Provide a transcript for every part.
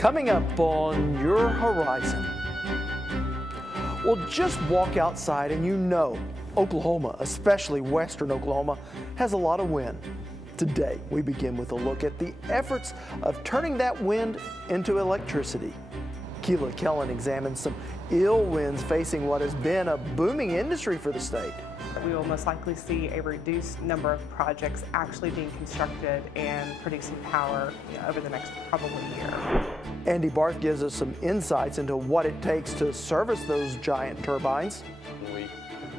Coming up on your horizon. Well, just walk outside and you know Oklahoma, especially western Oklahoma, has a lot of wind. Today, we begin with a look at the efforts of turning that wind into electricity. Keela Kellen examines some ill winds facing what has been a booming industry for the state. We will most likely see a reduced number of projects actually being constructed and producing power over the next probably year. Andy Barth gives us some insights into what it takes to service those giant turbines. When we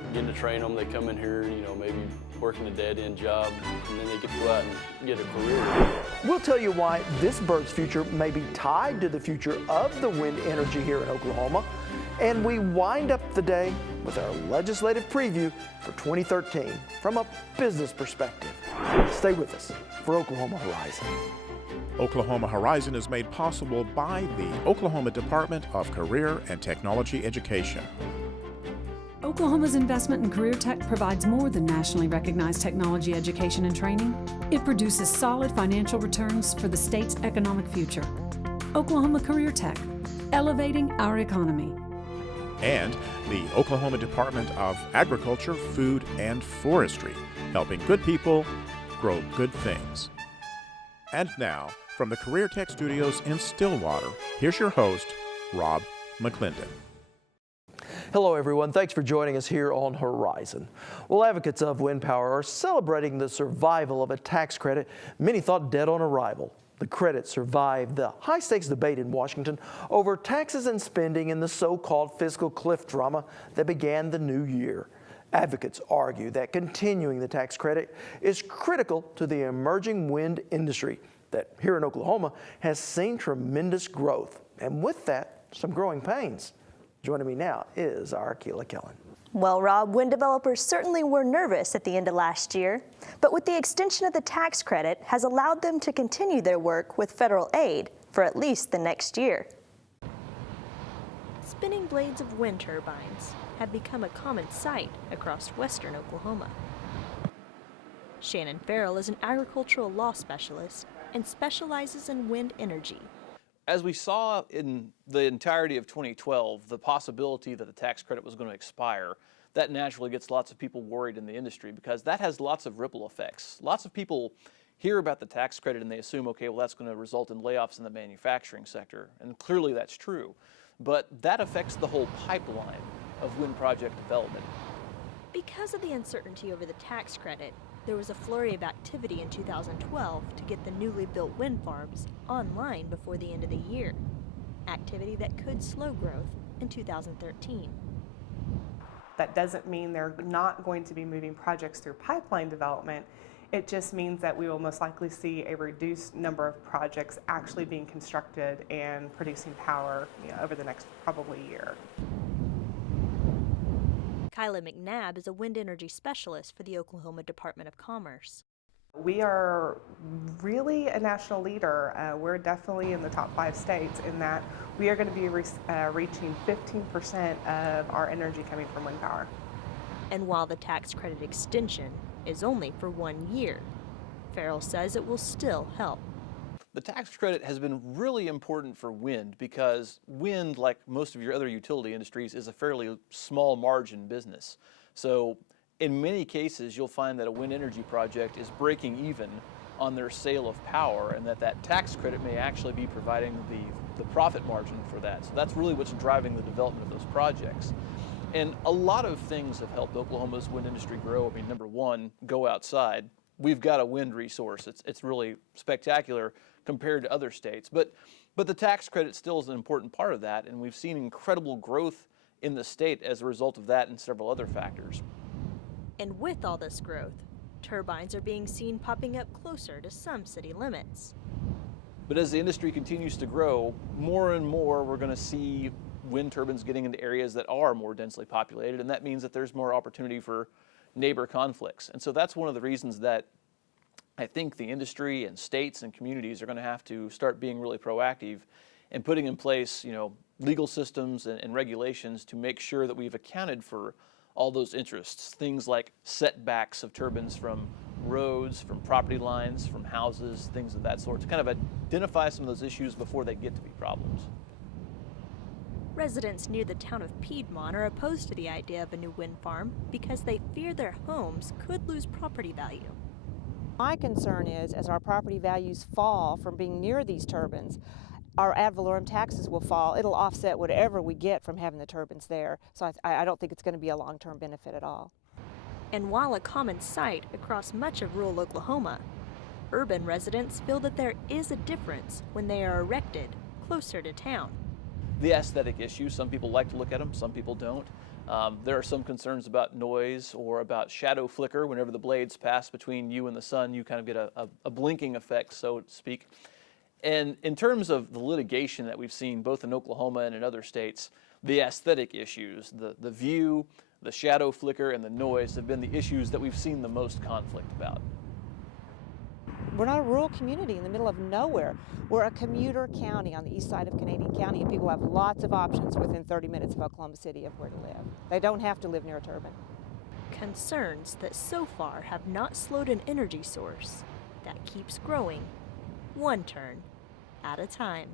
begin to train them, they come in here, maybe working a dead-end job, and then they get to go out and get a career. We'll tell you why this bird's future may be tied to the future of the wind energy here in Oklahoma. And we wind up the day with our legislative preview for 2013 from a business perspective. Stay with us for Oklahoma Horizon. Oklahoma Horizon is made possible by the Oklahoma Department of Career and Technology Education. Oklahoma's investment in Career Tech provides more than nationally recognized technology education and training. It produces solid financial returns for the state's economic future. Oklahoma Career Tech, elevating our economy. And the Oklahoma Department of Agriculture, Food, and Forestry, helping good people grow good things. And now, from the Career Tech Studios in Stillwater, here's your host, Rob McClendon. Hello everyone, thanks for joining us here on Horizon. Well, advocates of wind power are celebrating the survival of a tax credit many thought dead on arrival. The credit survived the high-stakes debate in Washington over taxes and spending in the so-called fiscal cliff drama that began the new year. Advocates argue that continuing the tax credit is critical to the emerging wind industry that here in Oklahoma has seen tremendous growth, and with that, some growing pains. Joining me now is our Keela Kellen. Well, Rob, wind developers certainly were nervous at the end of last year, but with the extension of the tax credit has allowed them to continue their work with federal aid for at least the next year. Spinning blades of wind turbines have become a common sight across western Oklahoma. Shannon Farrell is an agricultural law specialist and specializes in wind energy. As we saw in the entirety of 2012, the possibility that the tax credit was going to expire, that naturally gets lots of people worried in the industry because that has lots of ripple effects. Lots of people hear about the tax credit and they assume, okay, well, that's going to result in layoffs in the manufacturing sector. And clearly that's true. But that affects the whole pipeline of wind project development. Because of the uncertainty over the tax credit, there was a flurry of activity in 2012 to get the newly built wind farms online before the end of the year. Activity that could slow growth in 2013. That doesn't mean they're not going to be moving projects through pipeline development. It just means that we will most likely see a reduced number of projects actually being constructed and producing power over the next probably year. Kyla McNabb is a wind energy specialist for the Oklahoma Department of Commerce. We are really a national leader. We're definitely in the top 5 states in that we are going to be reaching 15% of our energy coming from wind power. And while the tax credit extension is only for 1 year, Farrell says it will still help. The tax credit has been really important for wind because wind, like most of your other utility industries, is a fairly small margin business. So in many cases, you'll find that a wind energy project is breaking even on their sale of power and that tax credit may actually be providing the profit margin for that. So that's really what's driving the development of those projects. And a lot of things have helped Oklahoma's wind industry grow. I mean, number one, go outside. We've got a wind resource. It's really spectacular compared to other states. But the tax credit still is an important part of that, and we've seen incredible growth in the state as a result of that and several other factors. And with all this growth, turbines are being seen popping up closer to some city limits. But as the industry continues to grow, more and more we're going to see wind turbines getting into areas that are more densely populated, and that means that there's more opportunity for neighbor conflicts. And so that's one of the reasons that I think the industry and states and communities are going to have to start being really proactive and putting in place, legal systems and regulations to make sure that we've accounted for all those interests. Things like setbacks of turbines from roads, from property lines, from houses, things of that sort, to kind of identify some of those issues before they get to be problems. Residents near the town of Piedmont are opposed to the idea of a new wind farm because they fear their homes could lose property value. My concern is, as our property values fall from being near these turbines, our ad valorem taxes will fall. It'll offset whatever we get from having the turbines there. So I don't think it's going to be a long-term benefit at all. And while a common sight across much of rural Oklahoma, urban residents feel that there is a difference when they are erected closer to town. The aesthetic issue, some people like to look at them, some people don't. There are some concerns about noise or about shadow flicker. Whenever the blades pass between you and the sun, you kind of get a blinking effect, so to speak. And in terms of the litigation that we've seen both in Oklahoma and in other states, the aesthetic issues, the view, the shadow flicker, and the noise have been the issues that we've seen the most conflict about. We're not a rural community in the middle of nowhere. We're a commuter county on the east side of Canadian County, and people have lots of options within 30 minutes of Oklahoma City of where to live. They don't have to live near a turbine. Concerns that so far have not slowed an energy source that keeps growing, one turn at a time.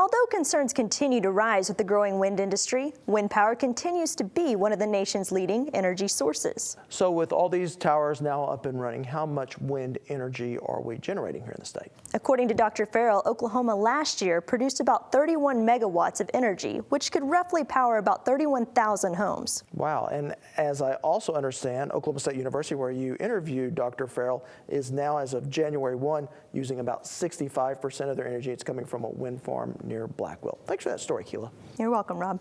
Although concerns continue to rise with the growing wind industry, wind power continues to be one of the nation's leading energy sources. So with all these towers now up and running, how much wind energy are we generating here in the state? According to Dr. Farrell, Oklahoma last year produced about 31 megawatts of energy, which could roughly power about 31,000 homes. Wow, and as I also understand, Oklahoma State University, where you interviewed Dr. Farrell, is now, as of January 1, using about 65% of their energy. It's coming from a wind farm near Blackwell. Thanks for that story, Keela. You're welcome, Rob.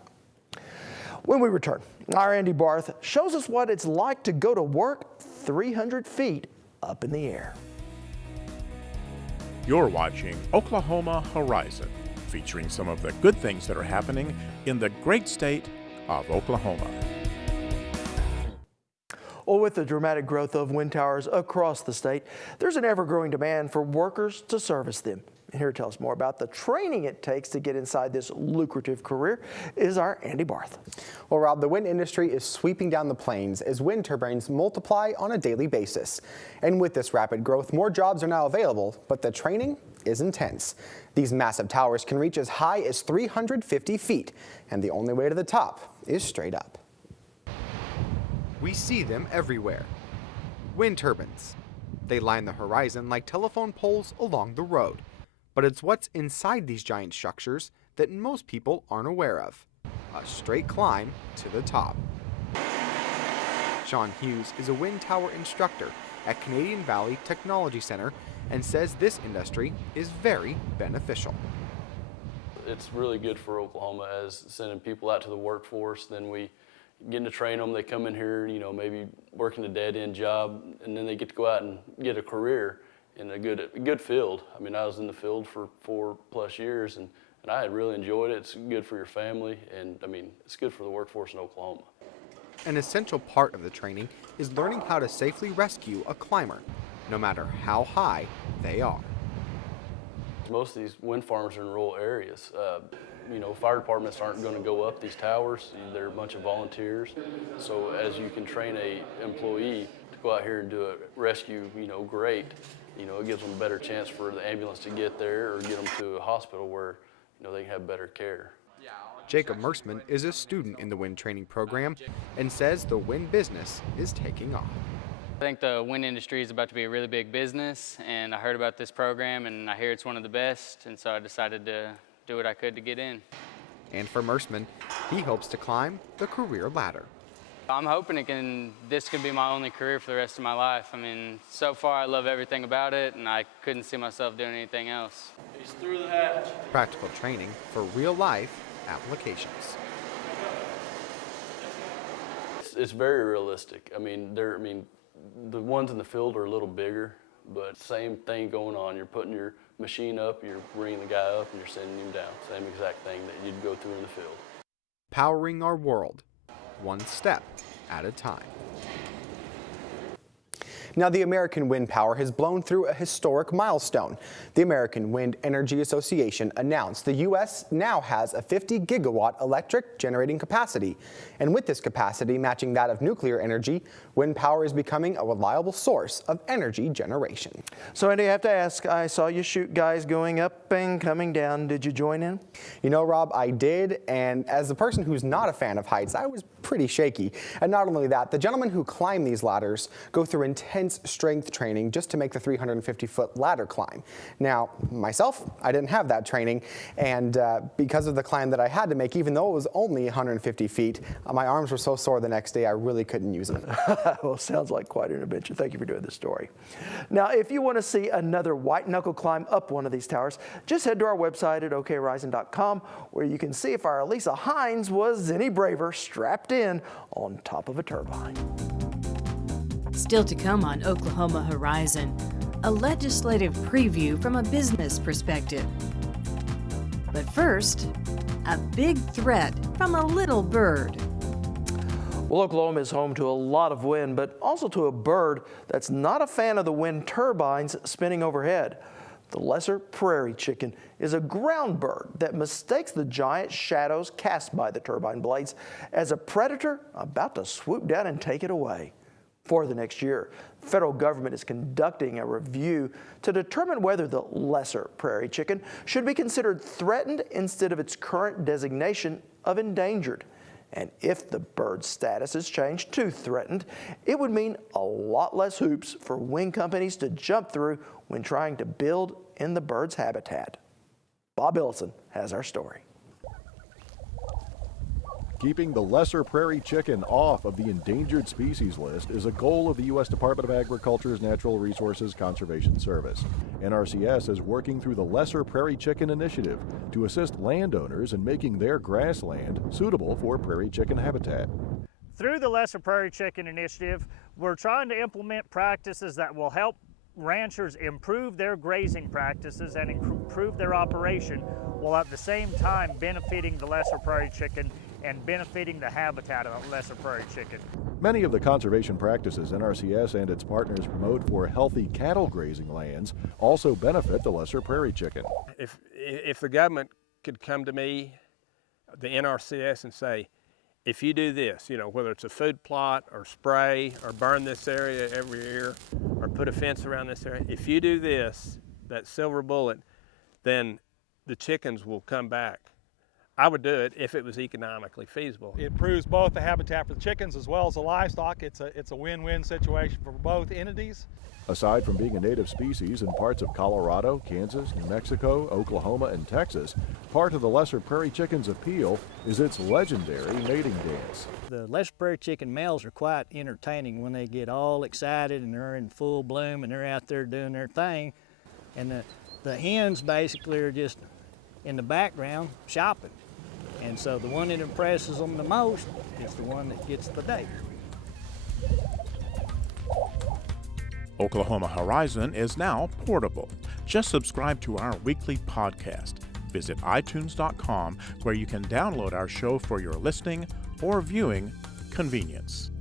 When we return, our Andy Barth shows us what it's like to go to work 300 feet up in the air. You're watching Oklahoma Horizon, featuring some of the good things that are happening in the great state of Oklahoma. Well, with the dramatic growth of wind towers across the state, there's an ever-growing demand for workers to service them. And here to tell us more about the training it takes to get inside this lucrative career is our Andy Barth. Well, Rob, the wind industry is sweeping down the plains as wind turbines multiply on a daily basis. And with this rapid growth, more jobs are now available, but the training is intense. These massive towers can reach as high as 350 feet, and the only way to the top is straight up. We see them everywhere. Wind turbines. They line the horizon like telephone poles along the road. But it's what's inside these giant structures that most people aren't aware of. A straight climb to the top. Sean Hughes is a wind tower instructor at Canadian Valley Technology Center and says this industry is very beneficial. It's really good for Oklahoma as sending people out to the workforce. Then we getting to train them. They come in here, you know, maybe working a dead-end job, and then they get to go out and get a career in a good field. I mean, I was in the field for 4+ years, and I had really enjoyed it. It's good for your family, and I mean, it's good for the workforce in Oklahoma. An essential part of the training is learning how to safely rescue a climber, no matter how high they are. Most of these wind farms are in rural areas. You know, fire departments aren't going to go up these towers. They're a bunch of volunteers. So as you can train a employee to go out here and do a rescue, you know, great. You know, it gives them a better chance for the ambulance to get there or get them to a hospital where, you know, they can have better care. Jacob Mersman is a student in the wind training program and says the wind business is taking off. I think the wind industry is about to be a really big business, and I heard about this program and I hear it's one of the best, and so I decided to do what I could to get in. And for Mersman, he hopes to climb the career ladder. I'm hoping this could be my only career for the rest of my life. I mean, so far I love everything about it, and I couldn't see myself doing anything else. He's through the hatch. Practical training for real-life applications. It's very realistic. I mean, the ones in the field are a little bigger, but same thing going on. You're putting your machine up, you're bringing the guy up, and you're sending him down. Same exact thing that you'd go through in the field. Powering our world, one step at a time. Now, the American Wind Power has blown through a historic milestone. The American Wind Energy Association announced the U.S. now has a 50 gigawatt electric generating capacity. And with this capacity matching that of nuclear energy, wind power is becoming a reliable source of energy generation. So, Andy, I have to ask, I saw you shoot guys going up and coming down. Did you join in? You know, Rob, I did, and as a person who's not a fan of heights, I was pretty shaky. And not only that, the gentlemen who climb these ladders go through intense strength training just to make the 350-foot ladder climb. Now, myself, I didn't have that training, and because of the climb that I had to make, even though it was only 150 feet, my arms were so sore the next day I really couldn't use them. Well, sounds like quite an adventure. Thank you for doing this story. Now, if you want to see another white knuckle climb up one of these towers, just head to our website at okhorizon.com, where you can see if our Lisa Hines was any braver strapped in on top of a turbine. Still to come on Oklahoma Horizon, a legislative preview from a business perspective. But first, a big threat from a little bird. Well, Oklahoma is home to a lot of wind, but also to a bird that's not a fan of the wind turbines spinning overhead. The lesser prairie chicken is a ground bird that mistakes the giant shadows cast by the turbine blades as a predator about to swoop down and take it away. For the next year, the federal government is conducting a review to determine whether the lesser prairie chicken should be considered threatened instead of its current designation of endangered. And if the bird's status is changed to threatened, it would mean a lot less hoops for wind companies to jump through when trying to build in the bird's habitat. Bob Ellison has our story. Keeping the lesser prairie chicken off of the endangered species list is a goal of the U.S. Department of Agriculture's Natural Resources Conservation Service. NRCS is working through the Lesser Prairie Chicken Initiative to assist landowners in making their grassland suitable for prairie chicken habitat. Through the Lesser Prairie Chicken Initiative, we're trying to implement practices that will help ranchers improve their grazing practices and improve their operation, while at the same time benefiting the lesser prairie chicken and benefiting the habitat of the lesser prairie chicken. Many of the conservation practices NRCS and its partners promote for healthy cattle grazing lands also benefit the lesser prairie chicken. If the government could come to me, the NRCS, and say, if you do this, you know, whether it's a food plot or spray or burn this area every year or put a fence around this area, if you do this, that silver bullet, then the chickens will come back. I would do it if it was economically feasible. It improves both the habitat for the chickens as well as the livestock. It's a win-win situation for both entities. Aside from being a native species in parts of Colorado, Kansas, New Mexico, Oklahoma, and Texas, part of the lesser prairie chicken's appeal is its legendary mating dance. The lesser prairie chicken males are quite entertaining when they get all excited and they're in full bloom and they're out there doing their thing. And the hens basically are just in the background shopping. And so the one that impresses them the most is the one that gets the date. Oklahoma Horizon is now portable. Just subscribe to our weekly podcast. Visit iTunes.com, where you can download our show for your listening or viewing convenience.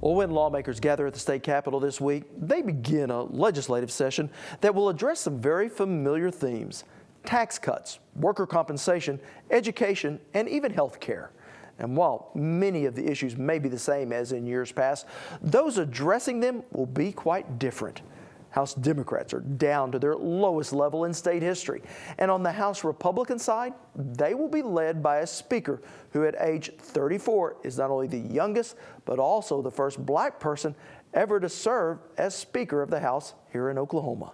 Well, when lawmakers gather at the state capitol this week, they begin a legislative session that will address some very familiar themes: tax cuts, worker compensation, education, and even health care. And while many of the issues may be the same as in years past, those addressing them will be quite different. House Democrats are down to their lowest level in state history. And on the House Republican side, they will be led by a speaker who at age 34 is not only the youngest, but also the first black person ever to serve as Speaker of the House here in Oklahoma.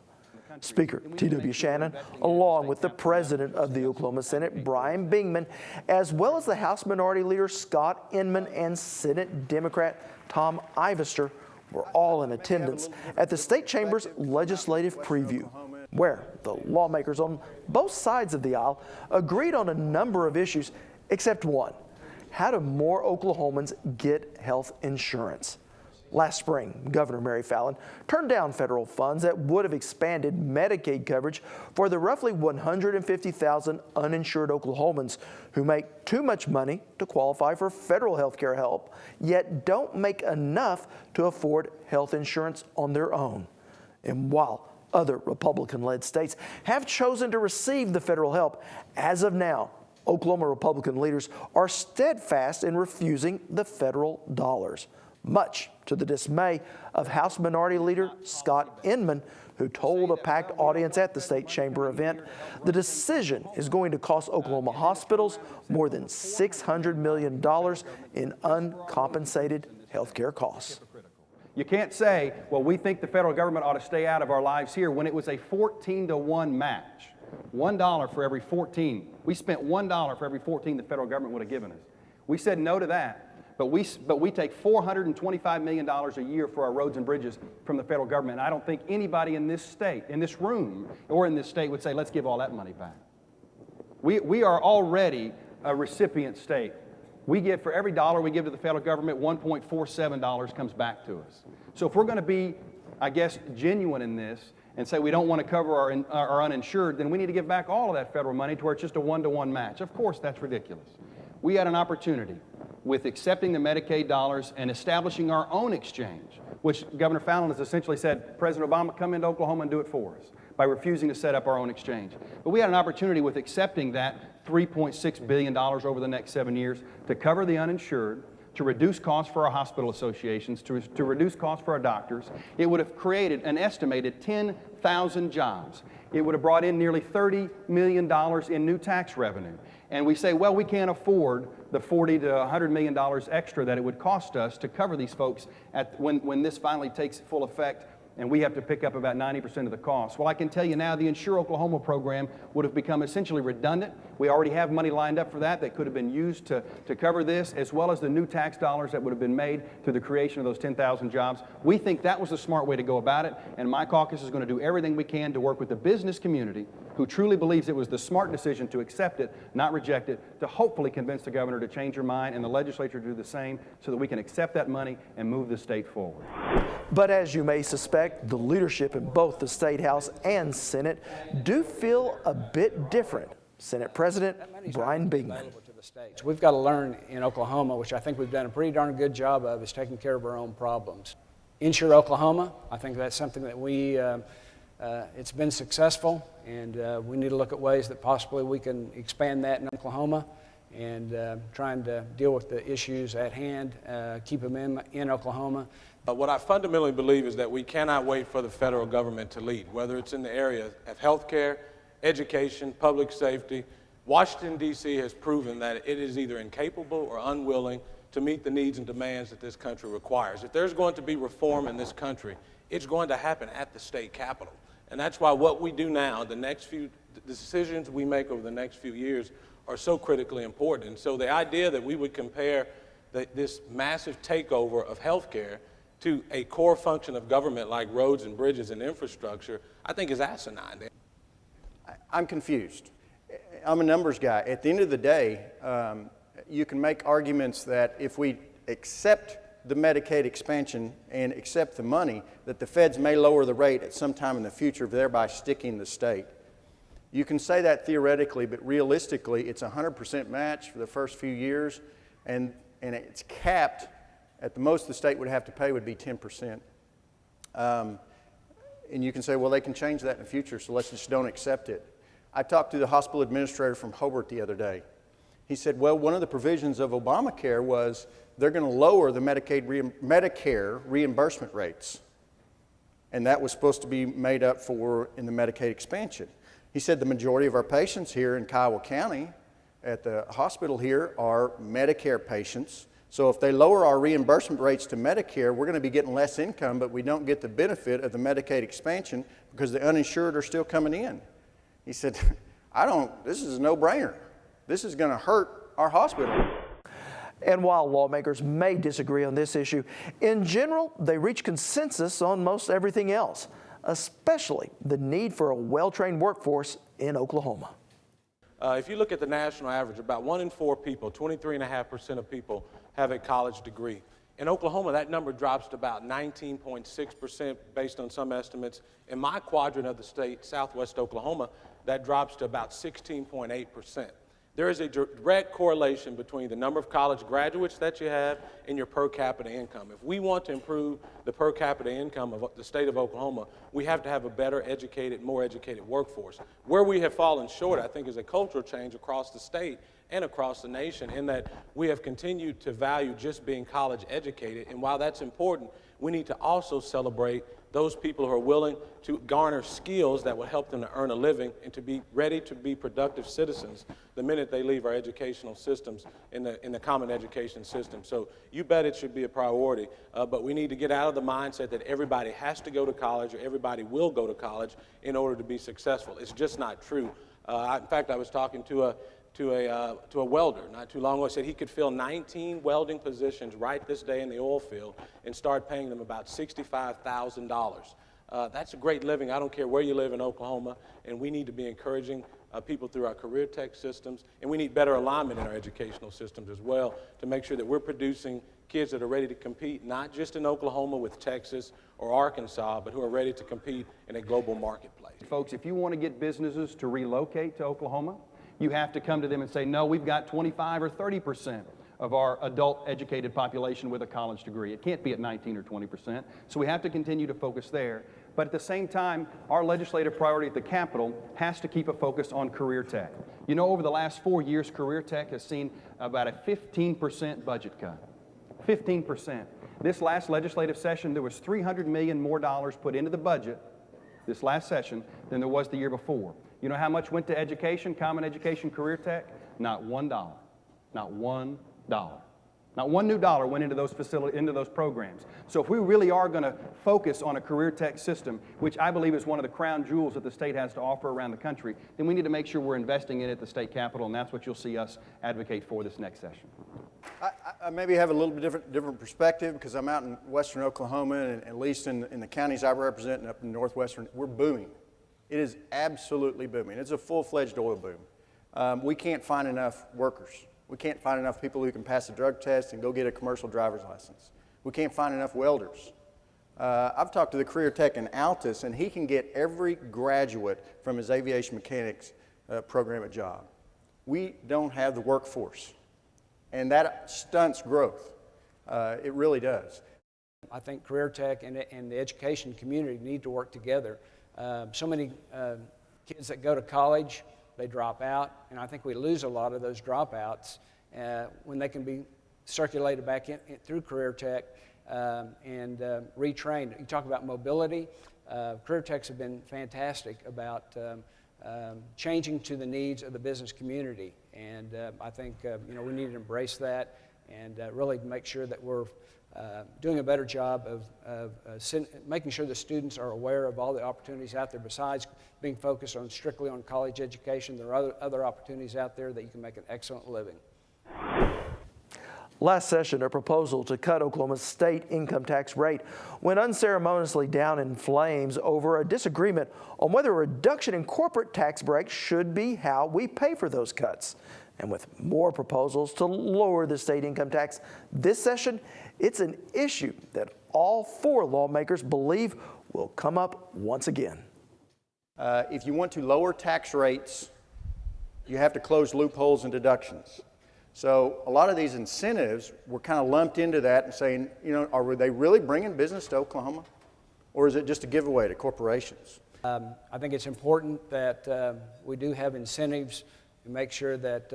Speaker T.W. Shannon, along with the President of the Oklahoma Senate, Brian Bingman, as well as the House Minority Leader Scott Inman and Senate Democrat Tom Ivester, were all in attendance at the State Chamber's legislative preview, where the lawmakers on both sides of the aisle agreed on a number of issues, except one: how do more Oklahomans get health insurance? Last spring, Governor Mary Fallin turned down federal funds that would have expanded Medicaid coverage for the roughly 150,000 uninsured Oklahomans who make too much money to qualify for federal health care help, yet don't make enough to afford health insurance on their own. And while other Republican-led states have chosen to receive the federal help, as of now, Oklahoma Republican leaders are steadfast in refusing the federal dollars, much to the dismay of House Minority Leader Scott Inman, who told a packed audience at the State Chamber event the decision is going to cost Oklahoma hospitals more than $600 million in uncompensated health care costs. You can't say, well, we think the federal government ought to stay out of our lives here, when it was a 14-to-1 match. $1 for every 14. We spent $1 for every 14 the federal government would have given us. We said no to that. But we take $425 million a year for our roads and bridges from the federal government. And I don't think anybody in this state, in this room, or in this state would say, let's give all that money back. We are already a recipient state. We give, for every dollar we give to the federal government, $1.47 comes back to us. So if we're going to be, I guess, genuine in this and say we don't want to cover our uninsured, then we need to give back all of that federal money to where it's just a 1-to-1 match. Of course, that's ridiculous. We had an opportunity with accepting the Medicaid dollars and establishing our own exchange, which Governor Fallin has essentially said, President Obama, come into Oklahoma and do it for us, by refusing to set up our own exchange. But we had an opportunity with accepting that $3.6 billion over the next 7 years to cover the uninsured, to reduce costs for our hospital associations, to reduce costs for our doctors. It would have created an estimated 10,000 jobs. It would have brought in nearly $30 million in new tax revenue. And we say, well, we can't afford the $40 to $100 million extra that it would cost us to cover these folks when this finally takes full effect, and we have to pick up about 90% of the cost. Well, I can tell you now the Insure Oklahoma program would have become essentially redundant. We already have money lined up for that could have been used to cover this, as well as the new tax dollars that would have been made through the creation of those 10,000 jobs. We think that was the smart way to go about it, and my caucus is going to do everything we can to work with the business community who truly believes it was the smart decision to accept it, not reject it, to hopefully convince the governor to change her mind and the legislature to do the same so that we can accept that money and move the state forward. But as you may suspect, the leadership in both the State House and Senate do feel a bit different. Senate President Brian Bigman. We've got to learn in Oklahoma, which I think we've done a pretty darn good job of, is taking care of our own problems. Insure Oklahoma, I think that's something that it's been successful, and we need to look at ways that possibly we can expand that in Oklahoma and trying to deal with the issues at hand, keep them in Oklahoma. What I fundamentally believe is that we cannot wait for the federal government to lead, whether it's in the area of health care, education, public safety. Washington, D.C. has proven that it is either incapable or unwilling to meet the needs and demands that this country requires. If there's going to be reform in this country, it's going to happen at the state capitol. And that's why what we do now, the decisions we make over the next few years are so critically important. And so the idea that we would compare this massive takeover of health care to a core function of government like roads and bridges and infrastructure, I think is asinine. I'm confused. I'm a numbers guy. At the end of the day, you can make arguments that if we accept the Medicaid expansion and accept the money, that the feds may lower the rate at some time in the future, thereby sticking the state. You can say that theoretically, but realistically, it's a 100% match for the first few years, and it's capped. At the most the state would have to pay would be 10%. And you can say, well, they can change that in the future, so let's just don't accept it. I talked to the hospital administrator from Hobart the other day. He said, well, one of the provisions of Obamacare was they're going to lower the Medicare reimbursement rates. And that was supposed to be made up for in the Medicaid expansion. He said the majority of our patients here in Kiowa County at the hospital here are Medicare patients. So if they lower our reimbursement rates to Medicare, we're going to be getting less income, but we don't get the benefit of the Medicaid expansion because the uninsured are still coming in. He said, this is a no-brainer. This is going to hurt our hospital. And while lawmakers may disagree on this issue, in general, they reach consensus on most everything else, especially the need for a well-trained workforce in Oklahoma. If you look at the national average, about 1 in 4 people, 23.5% of people, have a college degree. In Oklahoma, that number drops to about 19.6% based on some estimates. In my quadrant of the state, southwest Oklahoma, that drops to about 16.8%. There is a direct correlation between the number of college graduates that you have and your per capita income. If we want to improve the per capita income of the state of Oklahoma, we have to have a better educated, more educated workforce. Where we have fallen short, I think, is a cultural change across the state and across the nation, in that we have continued to value just being college educated. And while that's important, we need to also celebrate those people who are willing to garner skills that will help them to earn a living and to be ready to be productive citizens the minute they leave our educational systems in the common education system. So you bet it should be a priority, but we need to get out of the mindset that everybody has to go to college or everybody will go to college in order to be successful. It's just not true. In fact, I was talking to a welder not too long ago. He said he could fill 19 welding positions right this day in the oil field and start paying them about $65,000. That's a great living. I don't care where you live in Oklahoma, and we need to be encouraging people through our career tech systems, and we need better alignment in our educational systems as well to make sure that we're producing kids that are ready to compete, not just in Oklahoma with Texas or Arkansas, but who are ready to compete in a global marketplace. Folks, if you want to get businesses to relocate to Oklahoma, you have to come to them and say, no, we've got 25 or 30% of our adult educated population with a college degree. It can't be at 19 or 20%. So we have to continue to focus there. But at the same time, our legislative priority at the Capitol has to keep a focus on career tech. You know, over the last 4 years, career tech has seen about a 15% budget cut. 15%. This last legislative session, there was $300 million more put into the budget this last session than there was the year before. You know how much went to education, common education, career tech? Not $1. Not $1. Not one new dollar went into those programs. So if we really are going to focus on a career tech system, which I believe is one of the crown jewels that the state has to offer around the country, then we need to make sure we're investing in it at the state capitol, and that's what you'll see us advocate for this next session. I maybe have a little bit different perspective because I'm out in western Oklahoma, and at least in the counties I represent and up in northwestern, we're booming. It is absolutely booming. It's a full-fledged oil boom. We can't find enough workers. We can't find enough people who can pass a drug test and go get a commercial driver's license. We can't find enough welders. I've talked to the career tech in Altus, and he can get every graduate from his aviation mechanics program a job. We don't have the workforce, and that stunts growth. It really does. I think career tech and the education community need to work together. So many kids that go to college, they drop out, and I think we lose a lot of those dropouts when they can be circulated back through career tech and retrained. You talk about mobility. Career techs have been fantastic about changing to the needs of the business community, and I think we need to embrace that and really make sure that we're doing a better job of making sure the students are aware of all the opportunities out there. Besides being focused strictly on college education, there are other opportunities out there that you can make an excellent living. Last session, a proposal to cut Oklahoma's state income tax rate went unceremoniously down in flames over a disagreement on whether a reduction in corporate tax breaks should be how we pay for those cuts. And with more proposals to lower the state income tax this session, it's an issue that all four lawmakers believe will come up once again. If you want to lower tax rates, you have to close loopholes and deductions. So a lot of these incentives were kind of lumped into that and saying, are they really bringing business to Oklahoma? Or is it just a giveaway to corporations? I think it's important that we do have incentives to make sure that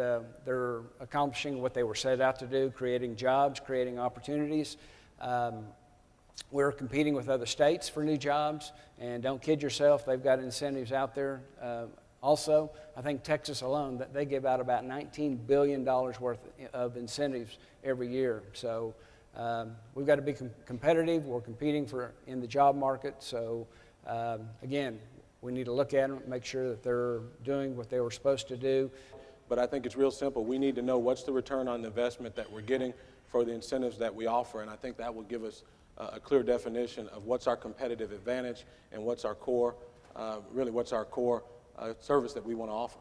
they're accomplishing what they were set out to do, creating jobs, creating opportunities. We're competing with other states for new jobs, and don't kid yourself, they've got incentives out there. Also, I think Texas alone, they give out about $19 billion worth of incentives every year. So we've got to be competitive. We're competing in the job market. So again, we need to look at them, make sure that they're doing what they were supposed to do. But I think it's real simple. We need to know what's the return on the investment that we're getting for the incentives that we offer, and I think that will give us a clear definition of what's our competitive advantage and what's our core, what's our core service that we want to offer.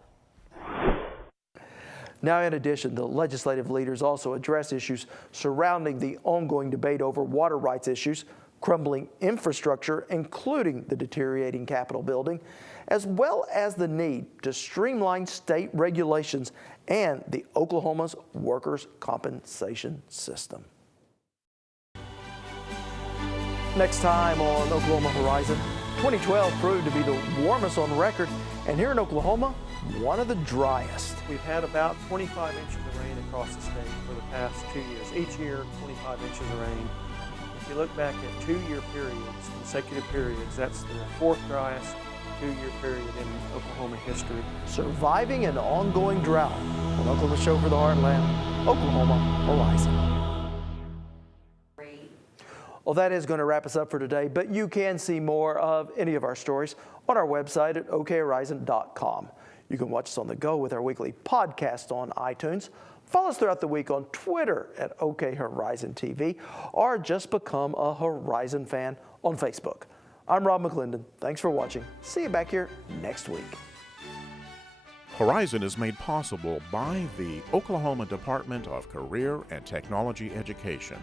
Now, in addition, the legislative leaders also address issues surrounding the ongoing debate over water rights issues, crumbling infrastructure, including the deteriorating Capitol building, as well as the need to streamline state regulations and the Oklahoma's workers' compensation system. Next time on Oklahoma Horizon, 2012 proved to be the warmest on record, and here in Oklahoma, one of the driest. We've had about 25 inches of rain across the state for the past 2 years. Each year, 25 inches of rain. If you look back at 2-year periods, consecutive periods, that's the 4th driest 2-year period in Oklahoma history. Surviving an ongoing drought. An Oklahoma show for the Heartland, Oklahoma Horizon. Well, that is going to wrap us up for today, but you can see more of any of our stories on our website at okhorizon.com. You can watch us on the go with our weekly podcast on iTunes. Follow us throughout the week on Twitter at OKHorizonTV, or just become a Horizon fan on Facebook. I'm Rob McClendon. Thanks for watching. See you back here next week. Horizon is made possible by the Oklahoma Department of Career and Technology Education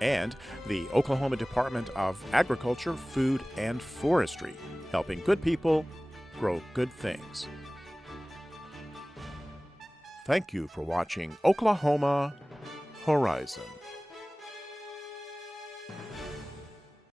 and the Oklahoma Department of Agriculture, Food, and Forestry, helping good people grow good things. Thank you for watching Oklahoma Horizon.